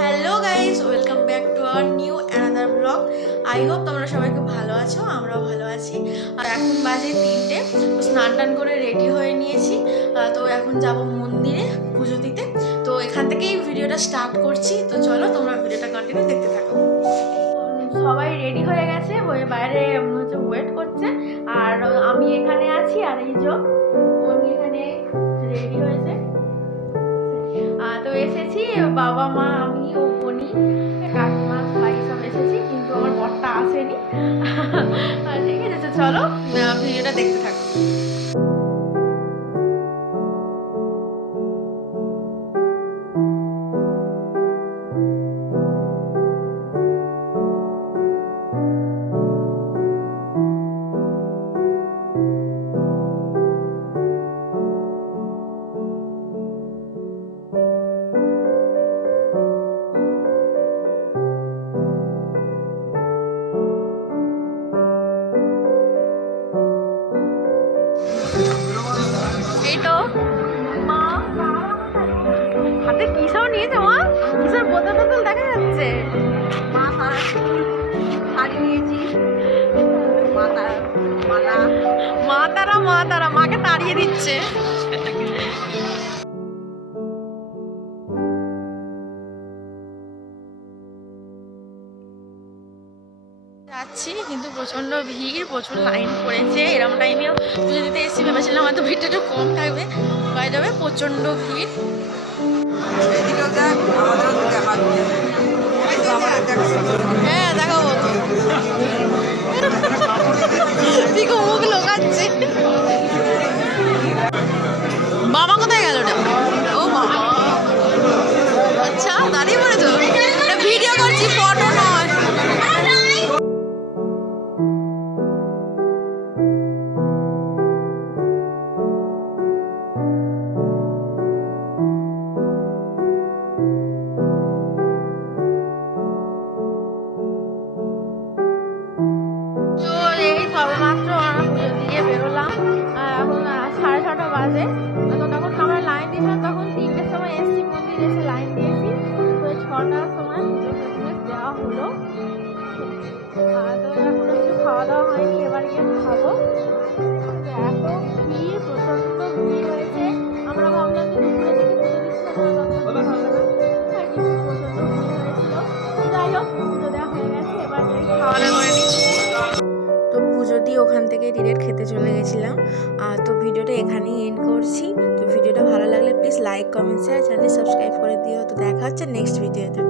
Hello guys, welcome back to our new another blog. I hope তোমরা সবাই খুব ভালো আছো, আমরাও ভালো আছি। আর এখন বাজে 3টে, স্নান টান করে রেডি হয়ে নিয়েছি। তো এখন যাব মন্দিরে পুজো দিতে। তো এখান থেকেই ভিডিওটা স্টার্ট করছি। তো চলো তোমরা ভিডিওটা কন্টিনিউ দেখতে থাকো। সবাই রেডি হয়ে গেছে, বাইরে হচ্ছে ওয়েট করছে। আর আমি এখানে আছি, আর এই যে উনি এখানে রেডি হয়েছে। তো এসেছি বাবা মা আমি ও বোনি কাকিমা ভাই সব এসেছি, কিন্তু আমার বরটা আসেনি। ঠিক আছে, চলো ভিডিওটা দেখতে থাকো। এই তো মা হাতে কিসব নিয়েছে, মা কিসব বোতল টোতল দেখা যাচ্ছে। মা তারা শাড়ি নিয়েছি, মা তারা মাকে তাড়িয়ে দিচ্ছে। যাচ্ছি, কিন্তু প্রচণ্ড ভিড়, প্রচুর লাইন পড়েছে। এরকম টাইমেও পুজো দিতে এসেছি, ভেবেছিলাম হয়তো ভিড়টা একটু কম থাকবে, হয়ে যাবে প্রচণ্ড ভিড়। হ্যাঁ দেখাবো তো, পিকো মুখ লোকাচ্ছে। বাবা কোথায় গেল না? ও বাবা, আচ্ছা দাঁড়িয়ে পড়েছো, ভিডিও করছি, ফটো নয়। তো এই সবেমাত্র আমরা পুজো দিয়ে বেরোলাম। এখন 6:30 বাজে। তো তখন আমরা লাইন দিয়েছিলাম, তখন 3টের সময় এসেছি মন্দিরে, এসে লাইন দিয়েছি। তো 6টার সময় পুজো শেষ দেওয়া হলো। তো এখনো কিছু খাওয়া দাওয়া হয়নি, এবার গিয়ে খাবো। এত ভিড়, প্রচণ্ড ভিড় হয়েছে। আমরা ভাবলাম যে দুপুরের দিকে পুজো দিচ্ছিলাম না, কিন্তু প্রচণ্ড ভিড় হয়েছিল। যাই হোক, পুজো দেওয়া হয়ে গেছে, এবার খাওয়া দাওয়া করে নিচ্ছি। তো পুজো দিয়ে ওখান থেকে ডিরেক্ট খেতে চলে গেছিলাম। তো ভিডিওটা এখানেই এন্ড করছি। তো ভিডিওটা ভালো লাগলে প্লিজ লাইক, কমেন্ট, শেয়ার, চ্যানেলটি সাবস্ক্রাইব করে দিও। তো দেখা হচ্ছে নেক্সট ভিডিওতে।